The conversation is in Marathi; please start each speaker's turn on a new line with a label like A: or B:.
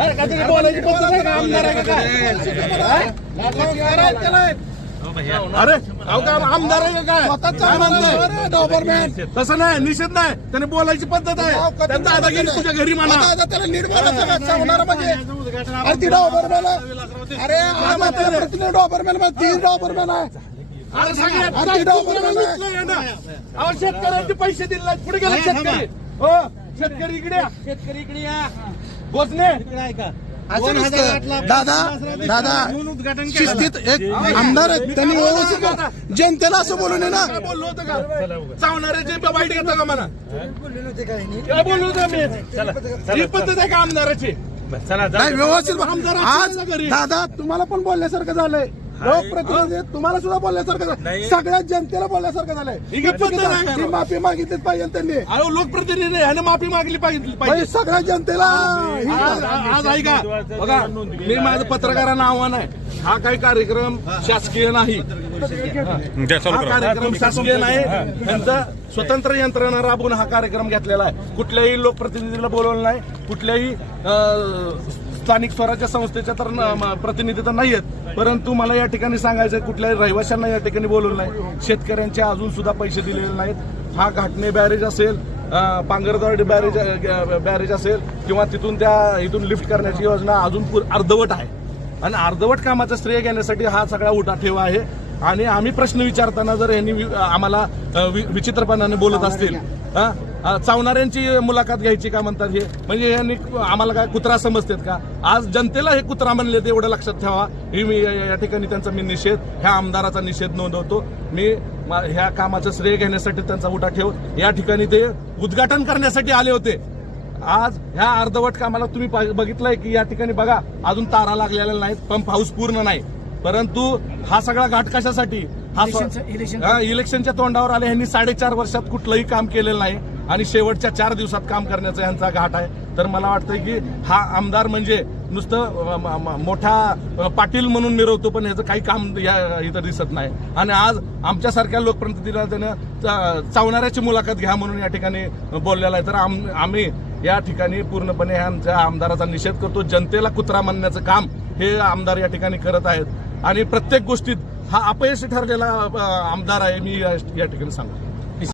A: अरे आमदार आहे काय तसं नाही निषेध नाही त्याने बोलायची पद्धत आहे त्यांचा गेली तुझ्या घरी म्हणा त्याला निर्माण अरे आम्हाला म्हणजे? डॉबरमॅन आहे शेतकऱ्यांचे पैसे दिले पुढे गेले शेतकरी हो शेतकरी इकडे शेतकरी इकडे या गोसने दोन हजार दादा दादा उद्घाटन शिस्तीत एक आमदार आहेत त्यांनी व्यवस्थित जनतेला असं बोलू नये ना काय बोललो होतं का चावणारे जे वाईट घेतलं का मला काय बोललो होतं मी ही पद्धत आहे का आमदाराची नाही व्यवस्थित आमदार आज दादा तुम्हाला पण बोलल्यासारखं झालंय लोकप्रतिनिधी तुम्हाला सुद्धा बोलल्यासारखं झालं सगळ्या जनतेला बोलल्यासारखं झालंय माफी मागितलीच पाहिजे त्यांनी अहो लोकप्रतिनिधी ह्याने माफी मागली पाहिजे म्हणजे पाहिजे सगळ्या जनतेला आज बघा मी माझं पत्रकारांना आव्हान आहे हा काही कार्यक्रम शासकीय नाही हा कार्यक्रम शासकीय नाही त्यांचा स्वतंत्र यंत्रणा राबून हा कार्यक्रम घेतलेला आहे कुठल्याही लोकप्रतिनिधीला बोलवलं नाही कुठल्याही स्थानिक स्वराज्य संस्थेच्या तर प्रतिनिधी तर नाही आहेत परंतु मला या ठिकाणी सांगायचं कुठल्याही रहिवाशांना या ठिकाणी बोलवलं नाही शेतकऱ्यांचे अजून सुद्धा पैसे दिलेले नाहीत हा घाटणे बॅरेज असेल पांगरदवाडी बॅरेज बॅरेज असेल किंवा तिथून त्या इथून लिफ्ट करण्याची योजना अजून अर्धवट आहे आणि अर्धवट कामाचं श्रेय घेण्यासाठी हा सगळा उठा ठेवा आहे आणि आम्ही प्रश्न विचारताना जर यांनी आम्हाला विचित्रपणाने बोलत असतील चावणाऱ्यांची मुलाखत घ्यायची का म्हणतात हे म्हणजे यांनी आम्हाला काय कुत्रा समजतेत का आज जनतेला हे कुत्रा म्हणले ते एवढं लक्षात ठेवा ही मी या ठिकाणी त्यांचा मी निषेध ह्या आमदाराचा निषेध नोंदवतो मी ह्या कामाचं श्रेय घेण्यासाठी त्यांचा उठा ठेव या ठिकाणी ते उद्घाटन करण्यासाठी आले होते आज ह्या अर्धवट कामाला तुम्ही बघितलंय की या ठिकाणी बघा अजून तारा लागलेल्या नाहीत पंप हाऊस पूर्ण नाही परंतु हा सगळा घाट कशासाठी हा इलेक्शनच्या तोंडावर आले यांनी साडेचार वर्षात कुठलंही काम केलेलं नाही आणि शेवटच्या चार दिवसात काम करण्याचा यांचा घाट आहे तर मला वाटतं की हा आमदार म्हणजे नुसतं मोठा पाटील म्हणून मिरवतो पण याचं काही काम या इथं दिसत नाही आणि आज आमच्यासारख्या लोकप्रतिनिधीला त्यानं चावणाऱ्याची मुलाखत घ्या म्हणून या ठिकाणी बोललेला आहे तर आम आम्ही या ठिकाणी पूर्णपणे आमच्या आमदाराचा निषेध करतो जनतेला कुत्रा मानण्याचं काम हे आमदार या ठिकाणी करत आहेत आणि प्रत्येक गोष्टीत हा अपयशी ठरलेला आमदार आहे मी या ठिकाणी सांगतो